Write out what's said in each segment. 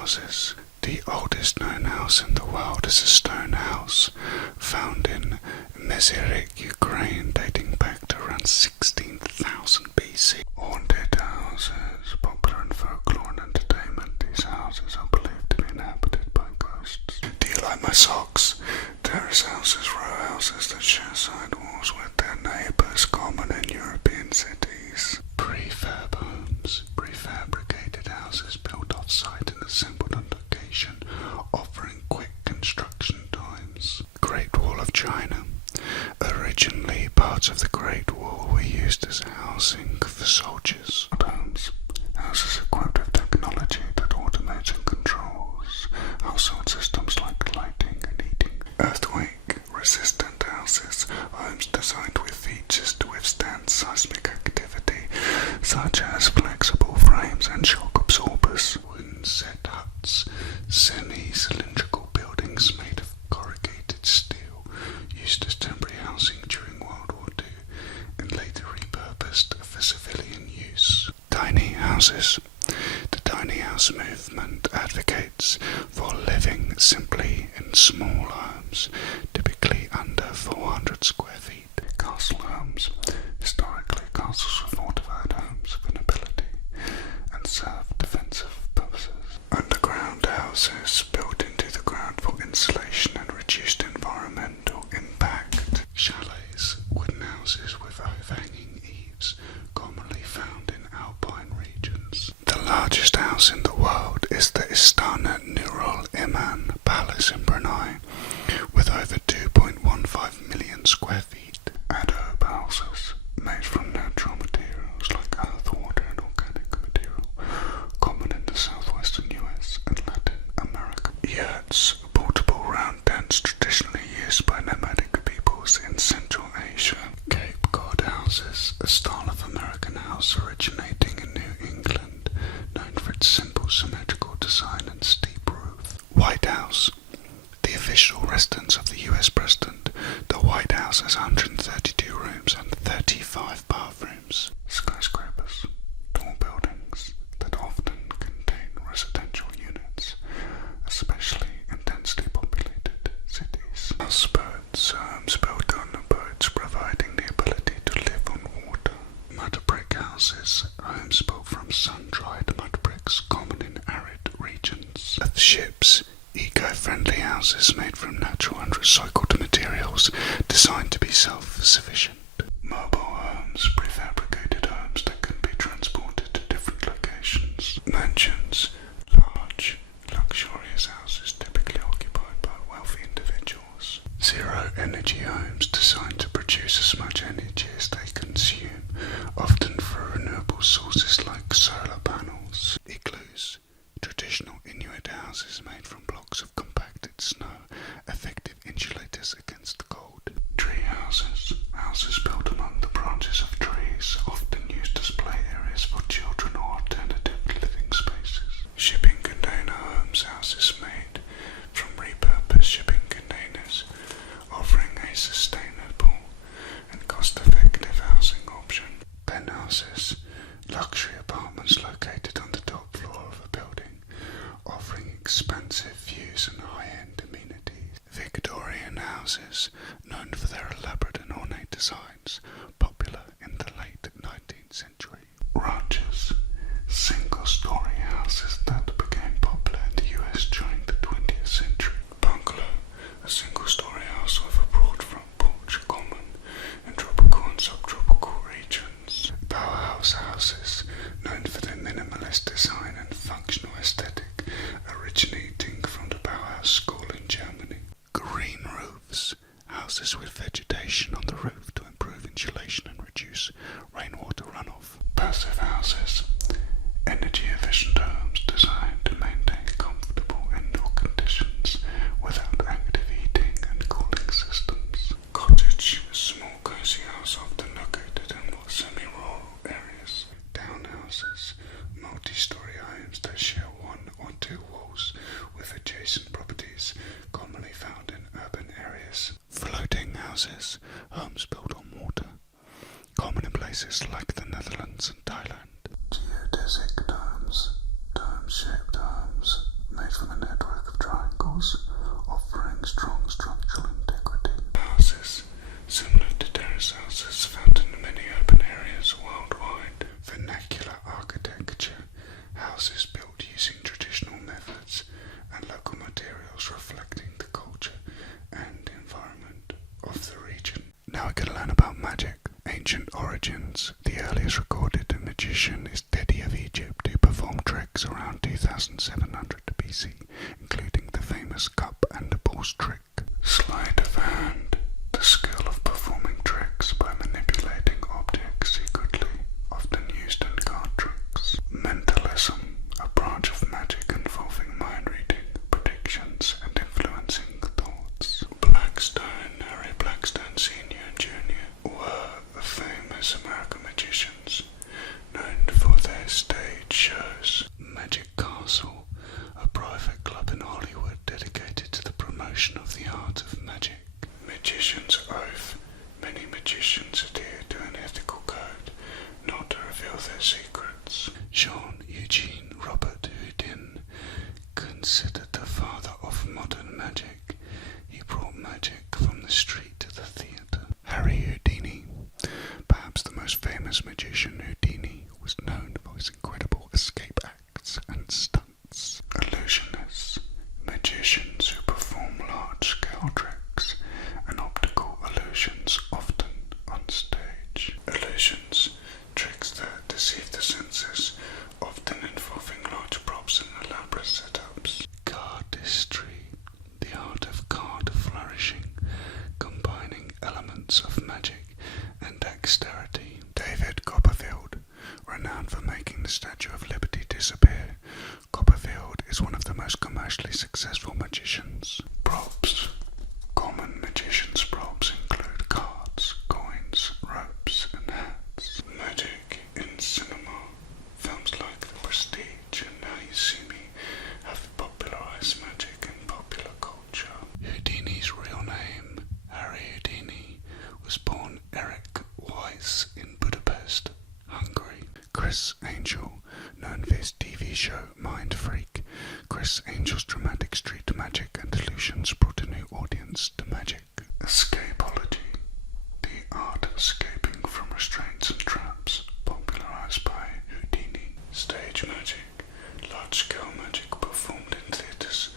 houses. The oldest known house in the world is a stone house found in Mezirik, Ukraine, dating back to around 16,000 BC. Haunted houses, popular in folklore and entertainment. These houses are believed to be inhabited by ghosts. Do you like my socks? Terrace houses, row houses that share sidewalls with their neighbours, common in European cities. Prefab homes, prefabricated houses built off-site and assembled on location, offering quick construction times. Great Wall of China. Originally, parts of the Great Wall were used as housing for soldiers. Homes. Houses equipped with technology that automates and controls household systems like lighting and heating. Earthquake-resistant houses. Homes designed with features to withstand seismic activity, such as flexible frames and shock absorbers. Wind-set huts. Semi-cylindrical buildings made of corrugated steel, used as temporary housing during World War II and later repurposed for civilian use. Tiny houses. The tiny house movement advocates for living simply in small homes, typically under 400 square feet. Castle homes. Historically, castles were fortified homes for nobility and served defensive purposes. Underground houses built into the ground for insulation and reduced environmental impact. Chalets, wooden houses with overhanging eaves, commonly found in alpine regions. The largest house in the world is the Istana Nurul Iman Palace in Brunei, with over 2.15 million square feet. Adobe houses, made from natural materials like earth, water and organic material, common in the southwestern US and Latin America. Yurts, portable round tents traditionally used by nomadic peoples in Central Asia. Cape Cod houses, a style of American house originating in New England, known for its simple symmetrical design and steep roof. White House, the official residence of the US President. The White House has 132 rooms and 35 bathrooms. Skyscrapers, tall buildings that often contain residential units, especially in densely populated cities. Houseboats, homes built on boats providing the ability to live on water. Mud brick houses, homes built from sun-dried mud bricks common in arid regions. Ships, eco-friendly houses made from natural and recycled materials designed to be self-sufficient. Mobile homes, prefabricated homes that can be transported to different locations. Mansions, large, luxurious houses typically occupied by wealthy individuals. Zero-energy homes designed to produce as much energy as they consume, often through renewable sources like solar panels. Igloos, traditional Inuit houses made from blocks of compacted snow, effective insulators against the cold. Tree houses, houses built among the branches of trees, often used as play areas for children or alternative living spaces. Shipping container homes, houses made from repurposed shipping containers, offering a sustainable and cost-effective housing option. Penthouses, luxury apartments located on the top floor of a building, offering expansive views and high-end amenities. Victorian houses, known for their elaborate and ornate designs, popular in the late 19th century. Ranches, single-story houses that became popular in the US during the 20th century. Bungalow, a single-story house with a broad front porch common in tropical and subtropical regions. Bauhaus houses, known for their minimalist design and functional aesthetic, originating from the Bauhaus school in Germany. Green roofs, houses with vegetation on the roof to improve insulation and reduce rainwater runoff. Passive houses, energy-efficient homes designed to maintain comfortable indoor conditions without active heating and cooling systems. Cottage, a small cozy house often located in more semi-rural areas. Townhouses, multi-story homes that share one or two walls with adjacent properties, commonly found in urban areas. Floating houses, homes built on water, common in places like the Netherlands and Thailand. Geodesic domes, dome-shaped homes houses built using traditional methods and local materials reflecting the culture and environment of the region. Now we're going to learn about magic. Ancient origins. The earliest recorded magician is Dedi of Egypt, who performed tricks around 2700 BC, including the famous cup and the balls trick. Sleight of hand. The skill of performing tricks by manipulating objects secretly, often used in card tricks. Mentalism. A branch of magic involving mind reading, predictions, and influencing thoughts. Blackstone. Harry Blackstone Sr. and Jr. were famous American magicians, known for their stage shows. Magic Castle, a private club in Hollywood dedicated to the promotion of the art of magic. Magician's Oath. Many magicians adhere to an ethical code not to reveal their secrets. Jean Eugene Robert Houdin, considered the father of modern magic. He brought magic from the street to the theatre. Harry Houdini. Perhaps the most famous magician, Houdini was known for his incredible escape acts and stunts. Illusionists. Magicians who perform large-scale tricks and optical illusions, often on stage. Illusions. Tricks that deceive the senses, often involving large props and elaborate setups. Cardistry. The art of card flourishing, combining elements of magic and dexterity. David Copperfield, renowned for making the Statue of Liberty disappear. Copperfield is one of the most commercially successful magicians. Props. Common magicians' props include cards, coins, ropes, and hats. Magic in cinema. Films like The Prestige and Now You See Me have popularized magic in popular culture. Houdini's real name, Harry Houdini, was born Eric Weiss in Budapest, Hungary. Chris Angel, known for his TV show Mind Freak. Chris Angel's dramatic street magic and illusions brought a new audience to magic. Escapology. The art of escaping from restraints and traps, popularized by Houdini. Stage magic. Large-scale magic performed in theatres,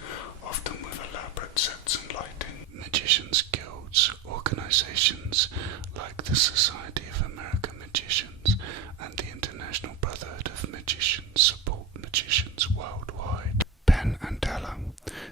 often with elaborate sets and lighting. Magicians' guilds, organizations like the Society of American Magicians and the International Brotherhood of Magicians support magicians worldwide. Penn and Teller.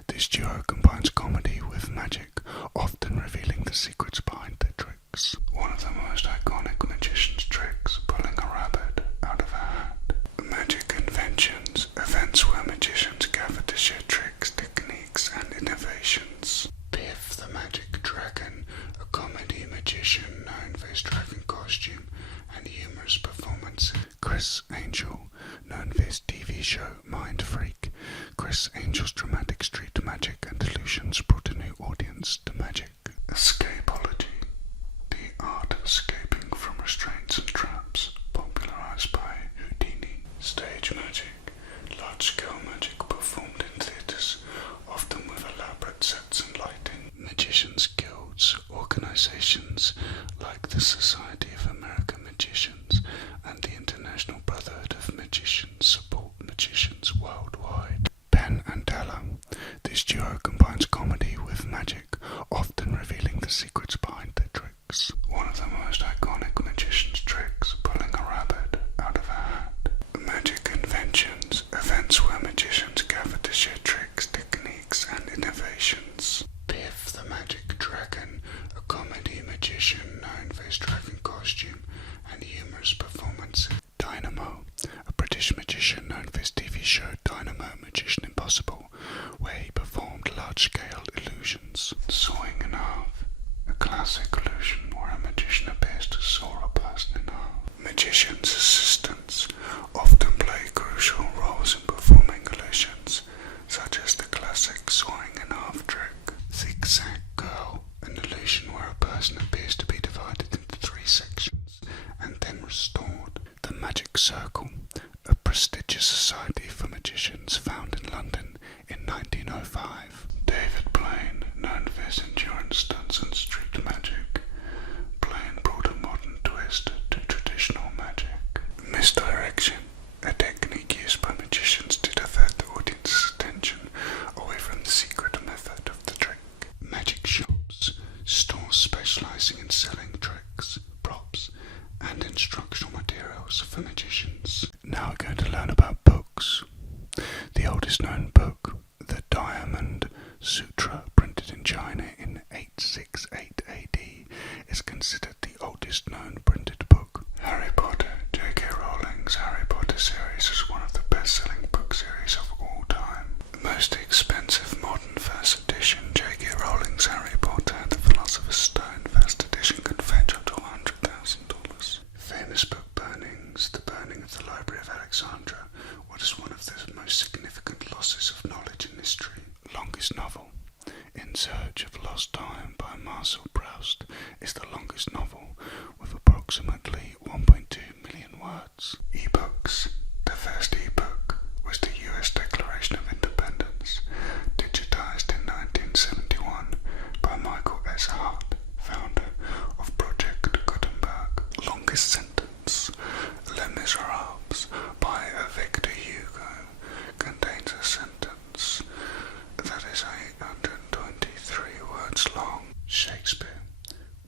This duo combines comedy with magic, often revealing the secrets behind their tricks. One of the most iconic magician's tricks, pulling a rabbit out of a hat. Magic conventions, events where magicians gather to share tricks, techniques, and innovations. Biff the Magic Dragon, a comedy magician known for his dragon costume and humorous performances. Chris Angel, known for his TV show Mind Freak. Chris Angel's dramatic street magic and illusions brought a new audience to magic. Escapology. The art of escaping from restraints and traps, popularized by Houdini. Stage magic. Large-scale magic performed in theatres, often with elaborate sets and lighting. Magicians' guilds, organizations like the Society of American Magicians and the International Brotherhood of Magicians support magicians worldwide. Penn and Teller. This duo combines comedy with magic, often revealing the secrets behind their tricks. One of the most iconic magician's tricks, pulling a rabbit out of a hat. Magic conventions, events where magicians gather to share tricks, techniques, and innovations. Biff the Magic Dragon, a comedy magician known for his dragon costume and humorous performances. Dynamo, a British magician known for his TV show Dynamo Magician Impossible, where he performed large-scale illusions. Sawing in half, a classic illusion where a magician appears to saw a person in half. Magicians' assistants often play crucial roles in performing illusions, such as the classic sawing in half trick. Zigzag Girl, an illusion where a person appears to be divided into 3 sections and then restored. The Magic Circle, a prestigious society for magicians found in London in 1905. David Blaine, known for his endurance stunts and street magic. Blaine brought a modern twist to traditional magic. Misdirection, a technique used by magicians Oldest known book, the Diamond Sutra, printed in China in 868 AD, is considered the oldest known printed book. Harry Potter. J.K. Rowling's Harry Potter series is one of the best-selling book series of all time. The most expensive modern first edition, J.K. Rowling's Harry Potter and the Philosopher's Stone first edition, can fetch up to $100,000. Famous book burnings. The burning of the Library of Alexandria, what is one of the most significant losses of knowledge in history. Longest novel. In Search of Lost Time by Marcel Proust is the longest novel, with approximately 1.2 million words. E-books. The first e-book was the US Declaration of Independence, digitized in 1971 by Michael S. Hart, founder of Project Gutenberg. Longest sentence. Les Miserables by Victor Hugo contains a sentence that is 823 words long. Shakespeare.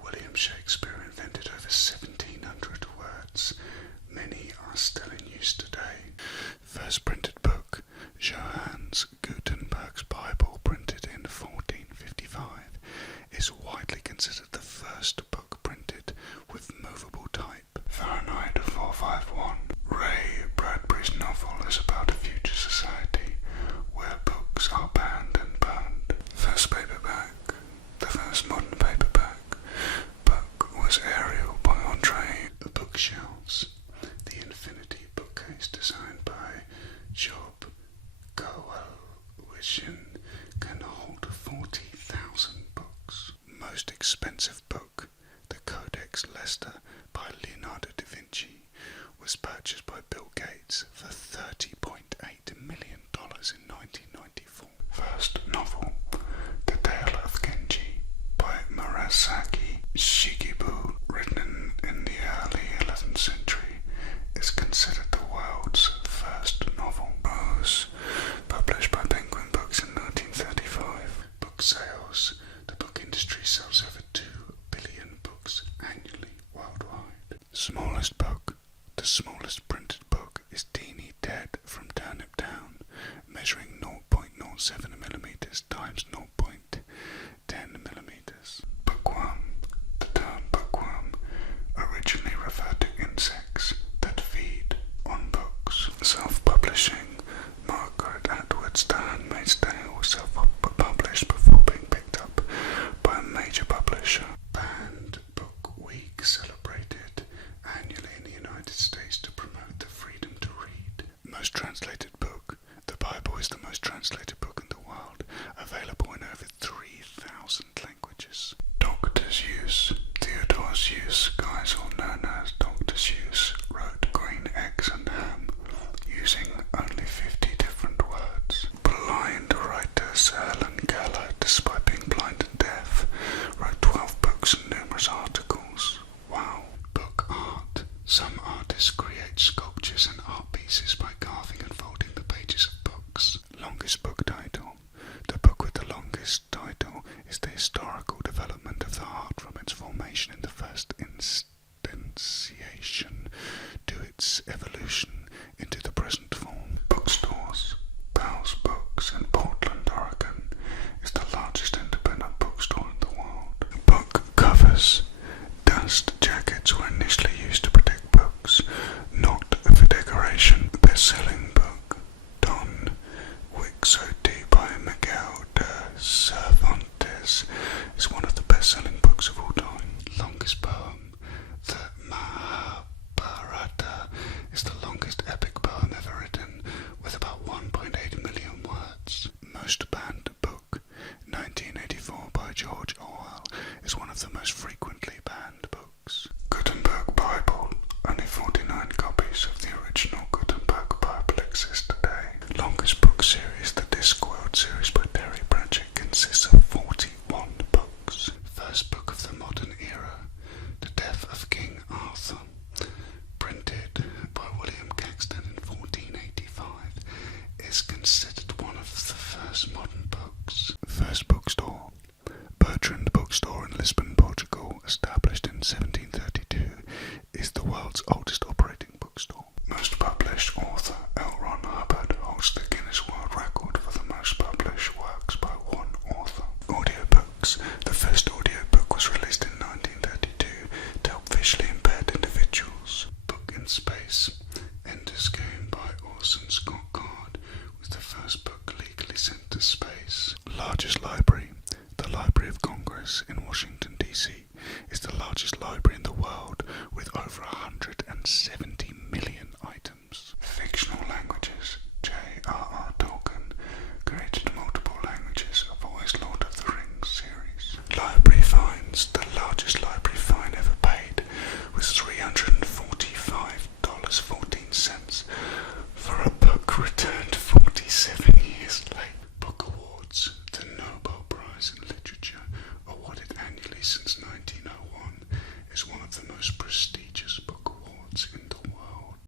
William Shakespeare invented over 1,700 words. Many are still in use today. First printed book, Johannes Gutenberg's Bible, printed in 1455, is widely considered the first book printed with movable type. Fahrenheit 451. Ray Bradbury's novel is about a future society where books are banned and burned. First paperback. The first modern paperback book was Ariel by Andre. Bookshelves. The Infinity bookcase designed by Job Coelwhishin can hold 40,000 books. Most expensive book, the Codex Leicester by Leonardo da Vinci, was purchased by Bill Gates for $30.8 million in 1994. First novel, The Tale of Genji by Murasaki Shikibu, written in the early 11th century, is considered the world's first novel. Rose, published by Penguin Books in 1935. Book sales. The book industry sells over 2 billion books annually worldwide. Smallest book. The smallest printed book is Teeny Ted from Turnip Town, measuring 0.07 millimeters times 0.10 millimeters. Bookworm. The term bookworm originally referred to insects that feed on books. Self-publishing. Margaret Atwood's The Handmaid's Tale was self-published before being picked up by a major publisher. Banned Book Week, celebrated annually in the United States to promote the freedom to read. Most translated book. The Bible is the most translated book in the world, available in over 3,000 languages. Dr. Seuss. Theodore Seuss, Geisel, known as Dr. Seuss, wrote Green Eggs and Ham using only 50 different words. Blind writer Sir Helen Keller, despite being blind and deaf, wrote 12 books and numerous articles. Wow. Book art. Some artists create sculptures and art pieces by carving and folding the pages of books. Longest book title. The book with the longest title is the historical development of the art from its formation in the first instantiation to its evolution into the present form. Bookstores. Bell's Books in Portland, Oregon is the largest independent bookstore in the world. Book covers. Dust jackets were initially used to protect books, not for decoration. Best-selling book, Don Quixote by Miguel de Cervantes, is one of the best-selling books of all time. Longest poem, the Mahabharata, is the longest epic poem ever written, with about 1.8 million words. Most banned book, 1984 by George Orwell, is one of the most frequently banned books. Gutenberg Bible. Only 49 copies of the original Gutenberg Bible exist today. Longest book series, the Discworld series by Terry Pratchett, consists of 41 books. First book of the modern era, to space. Largest library. The Library of Congress in Washington, D.C. is the largest library in the world with over 170 million items. Fictional languages. J.R.R. Tolkien created multiple languages for his Lord of the Rings series. Library fines. The largest library fine ever paid was $345.14 for a book returned